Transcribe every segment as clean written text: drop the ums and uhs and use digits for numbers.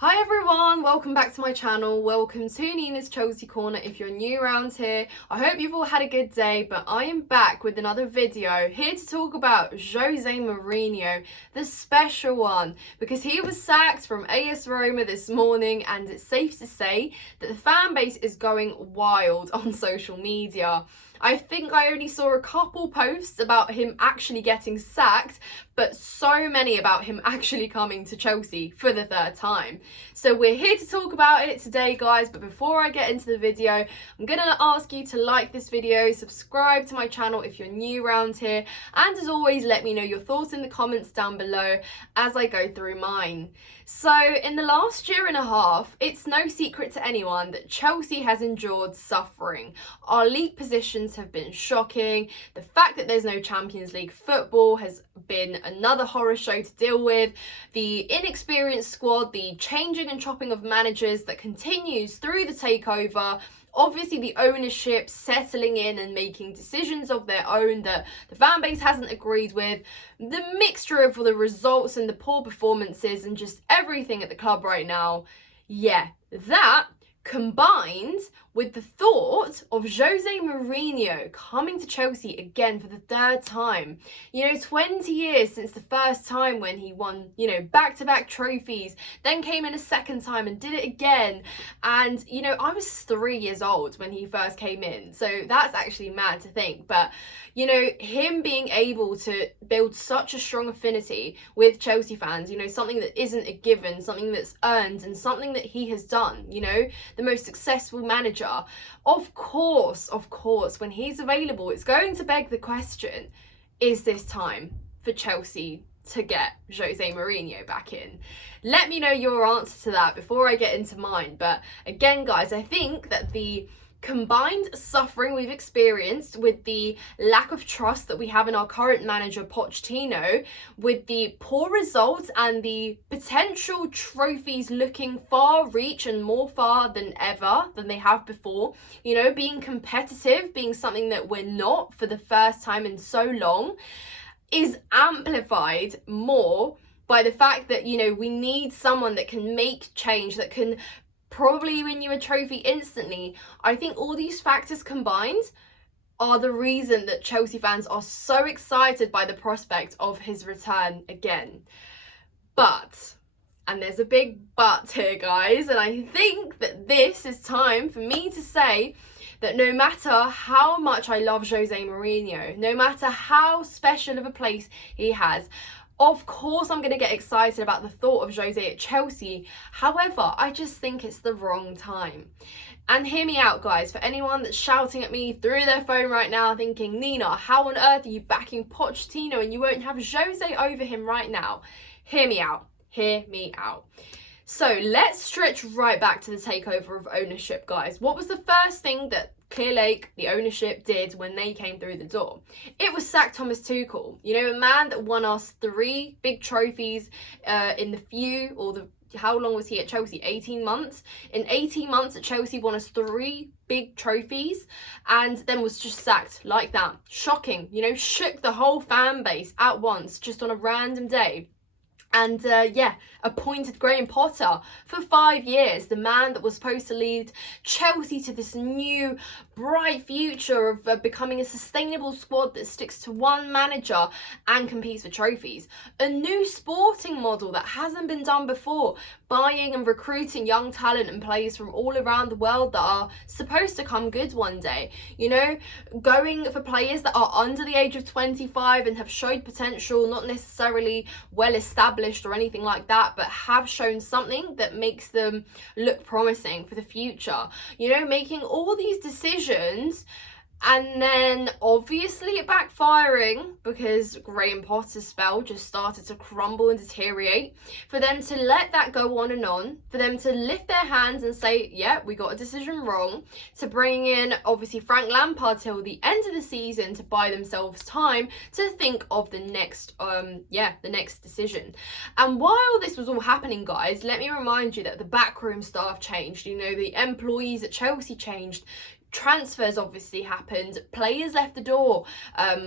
Hi everyone, welcome back to my channel. Welcome to Nina's Chelsea Corner if you're new around here. I hope you've all had a good day, but I am back with another video here to talk about José Mourinho, the special one, because he was sacked from AS Roma this morning and it's safe to say that the fan base is going wild on social media. I think I only saw a couple posts about him actually getting sacked, but so many about him actually coming to Chelsea for the third time. So we're here to talk about it today, guys, but before I get into the video, I'm going to ask you to like this video, subscribe to my channel if you're new around here, and as always, let me know your thoughts in the comments down below as I go through mine. So in the last year and a half, it's no secret to anyone that Chelsea has endured suffering. Our league positions have been shocking. The fact that there's no Champions League football has been another horror show to deal with. The inexperienced squad, the changing and chopping of managers that continues through the takeover, obviously the ownership settling in and making decisions of their own that the fan base hasn't agreed with, the mixture of the results and the poor performances and just everything at the club right now. Yeah, that combined with the thought of José Mourinho coming to Chelsea again for the third time. 20 years since the first time when he won, back-to-back trophies, then came in a second time and did it again. And, I was 3 years old when he first came in. So that's actually mad to think. But, him being able to build such a strong affinity with Chelsea fans, something that isn't a given, something that's earned and something that he has done, the most successful manager. Of course, when he's available, it's going to beg the question, is this time for Chelsea to get José Mourinho back in? Let me know your answer to that before I get into mine. But again, guys, I think that the combined suffering we've experienced with the lack of trust that we have in our current manager Pochettino, with the poor results and the potential trophies looking far reach and more far than ever than they have before, being competitive, being something that we're not for the first time in so long, is amplified more by the fact that, we need someone that can make change, that can probably win you a trophy instantly. I think all these factors combined are the reason that Chelsea fans are so excited by the prospect of his return again. But, and there's a big but here, guys, and I think that this is time for me to say that no matter how much I love José Mourinho, no matter how special of a place he has, of course I'm going to get excited about the thought of Jose at Chelsea. However, I just think it's the wrong time. And hear me out, guys, for anyone that's shouting at me through their phone right now thinking, Nina, how on earth are you backing Pochettino and you won't have Jose over him right now? Hear me out. So let's stretch right back to the takeover of ownership, guys. What was the first thing that Clear Lake, the ownership, did when they came through the door? It was sack Thomas Tuchel, a man that won us 3 big trophies how long was he at Chelsea? 18 months. In 18 months at Chelsea, won us 3 big trophies and then was just sacked like that. Shocking, shook the whole fan base at once, just on a random day. And appointed Graham Potter for 5 years, the man that was supposed to lead Chelsea to this new bright future of becoming a sustainable squad that sticks to one manager and competes for trophies. A new sporting model that hasn't been done before, buying and recruiting young talent and players from all around the world that are supposed to come good one day. Going for players that are under the age of 25 and have showed potential, not necessarily well established or anything like that, but have shown something that makes them look promising for the future. Making all these decisions and then obviously it backfiring because Graham Potter's spell just started to crumble and deteriorate. For them to let that go on, for them to lift their hands and say, yeah, we got a decision wrong, to bring in obviously Frank Lampard till the end of the season to buy themselves time to think of the next decision. And while this was all happening, guys, let me remind you that the backroom staff changed, the employees at Chelsea changed. transfers obviously happened, players left the door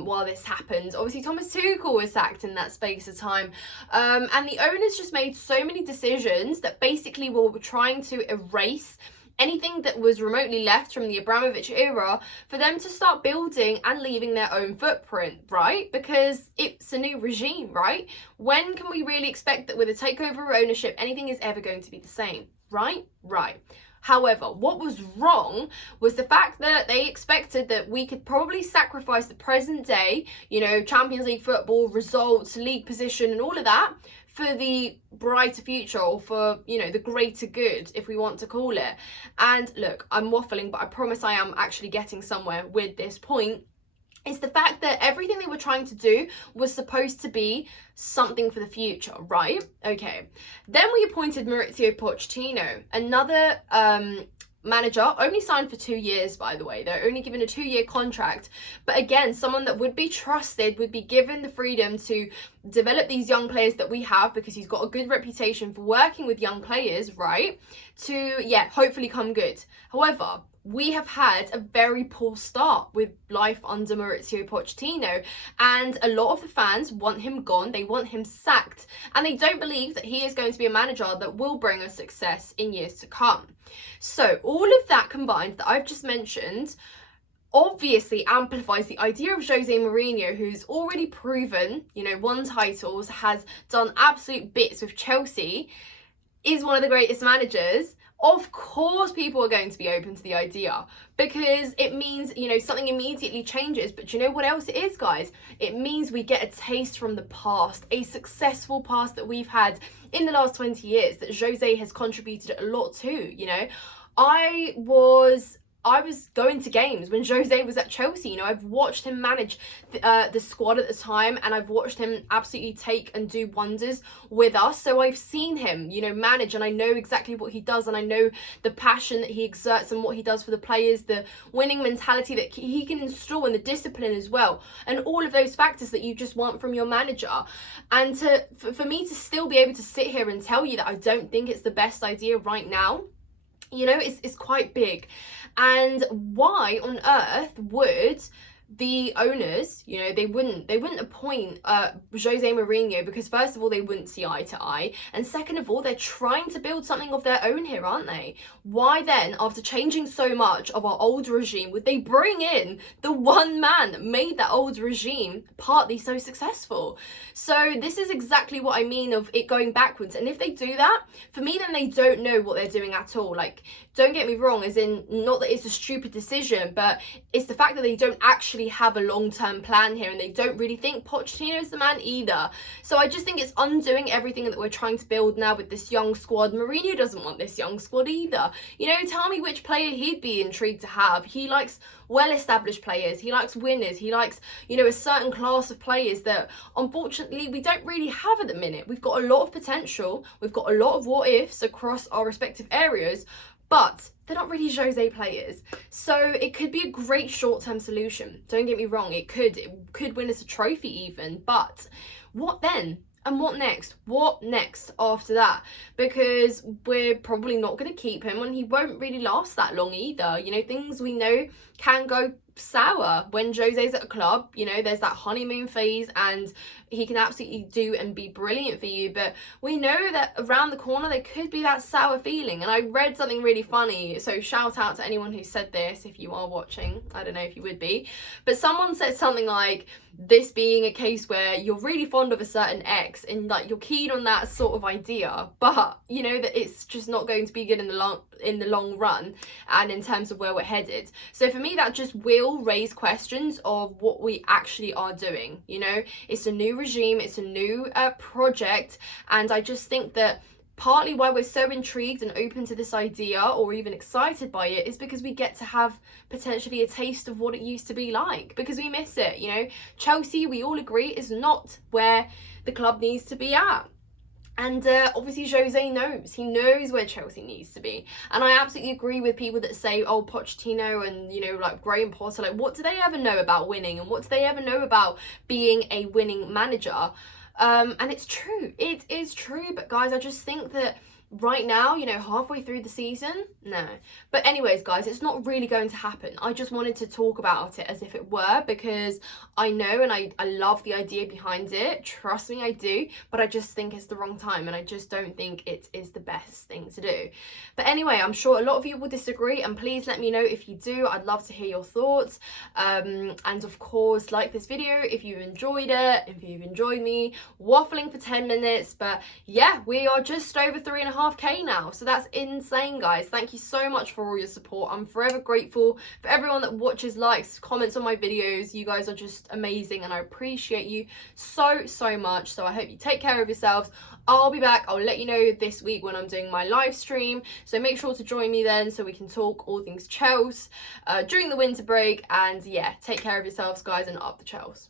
while this happened. Obviously Thomas Tuchel was sacked in that space of time, and the owners just made so many decisions that basically were trying to erase anything that was remotely left from the Abramovich era for them to start building and leaving their own footprint, right? Because it's a new regime, right? When can we really expect that with a takeover of ownership, anything is ever going to be the same, right? Right. However, what was wrong was the fact that they expected that we could probably sacrifice the present day, you know, Champions League football, results, league position and all of that for the brighter future, or for, you know, the greater good, if we want to call it. And look, I'm waffling, but I promise I am actually getting somewhere with this point. It's the fact that everything they were trying to do was supposed to be something for the future, right? Okay. Then we appointed Maurizio Pochettino, another manager, only signed for 2 years, by the way. They're only given a 2-year contract. But again, someone that would be trusted, would be given the freedom to develop these young players that we have, because he's got a good reputation for working with young players, right? To, yeah, hopefully come good. However, we have had a very poor start with life under Maurizio Pochettino, and a lot of the fans want him gone, they want him sacked, and they don't believe that he is going to be a manager that will bring us success in years to come. So all of that combined that I've just mentioned obviously amplifies the idea of José Mourinho, who's already proven, you know, won titles, has done absolute bits with Chelsea, is one of the greatest managers. Of course people are going to be open to the idea, because it means, you know, something immediately changes. But you know what else it is, guys? It means we get a taste from the past, a successful past that we've had in the last 20 years that Jose has contributed a lot to, you know. I was going to games when Jose was at Chelsea. You know, I've watched him manage the squad at the time, and I've watched him absolutely take and do wonders with us. So I've seen him, you know, manage, and I know exactly what he does, and I know the passion that he exerts and what he does for the players, the winning mentality that he can install, and the discipline as well, and all of those factors that you just want from your manager. And for me to still be able to sit here and tell you that I don't think it's the best idea right now, you know, it's quite big. And why on earth would the owners, you know, they wouldn't appoint Jose Mourinho, because first of all they wouldn't see eye to eye, and second of all they're trying to build something of their own here, aren't they? Why then, after changing so much of our old regime, would they bring in the one man that made that old regime partly so successful? So this is exactly what I mean of it going backwards. And if they do that, for me, then they don't know what they're doing at all. Like, don't get me wrong, as in, not that it's a stupid decision, but it's the fact that they don't actually have a long-term plan here, and they don't really think Pochettino is the man either. So I just think it's undoing everything that we're trying to build now with this young squad. Mourinho doesn't want this young squad either. You know, tell me which player he'd be intrigued to have. He likes well-established players, he likes winners, he likes, you know, a certain class of players that unfortunately we don't really have at the minute. We've got a lot of potential, we've got a lot of what ifs across our respective areas, but they're not really Jose players. So it could be a great short-term solution. Don't get me wrong, it could win us a trophy even, but what then? And what next? What next after that? Because we're probably not going to keep him, and he won't really last that long either. You know, things we know can go sour when Jose's at a club. You know, there's that honeymoon phase, and he can absolutely do and be brilliant for you, but we know that around the corner there could be that sour feeling. And I read something really funny, so shout out to anyone who said this if you are watching. I don't know if you would be, but someone said something like this being a case where you're really fond of a certain ex and like you're keen on that sort of idea, but you know that it's just not going to be good in the long run and in terms of where we're headed. So for me, that just will raise questions of what we actually are doing. You know, it's a new regime, it's a new project, and I just think that partly why we're so intrigued and open to this idea or even excited by it is because we get to have potentially a taste of what it used to be like, because we miss it. You know, Chelsea, we all agree, is not where the club needs to be at. And obviously Jose knows. He knows where Chelsea needs to be. And I absolutely agree with people that say, oh, Pochettino and, you know, like Graham Potter, like what do they ever know about winning? And what do they ever know about being a winning manager? And it's true. It is true. But guys, I just think that right now, you know, halfway through the season, no. But anyways, guys, it's not really going to happen. I just wanted to talk about it as if it were, because I know and I love the idea behind it. Trust me, I do. But I just think it's the wrong time, and I just don't think it is the best thing to do. But anyway, I'm sure a lot of you will disagree, and please let me know if you do. I'd love to hear your thoughts. And of course, like this video if you enjoyed it, if you've enjoyed me waffling for 10 minutes. But yeah, we are just over 3.5k now, so that's insane, guys. Thank you so much for all your support. I'm forever grateful for everyone that watches, likes, comments on my videos. You guys are just amazing, and I appreciate you so much. So I hope you take care of yourselves. I'll be back. I'll let you know this week when I'm doing my live stream, so make sure to join me then so we can talk all things Chelsea during the winter break. And yeah, take care of yourselves, guys, and up the Chelsea.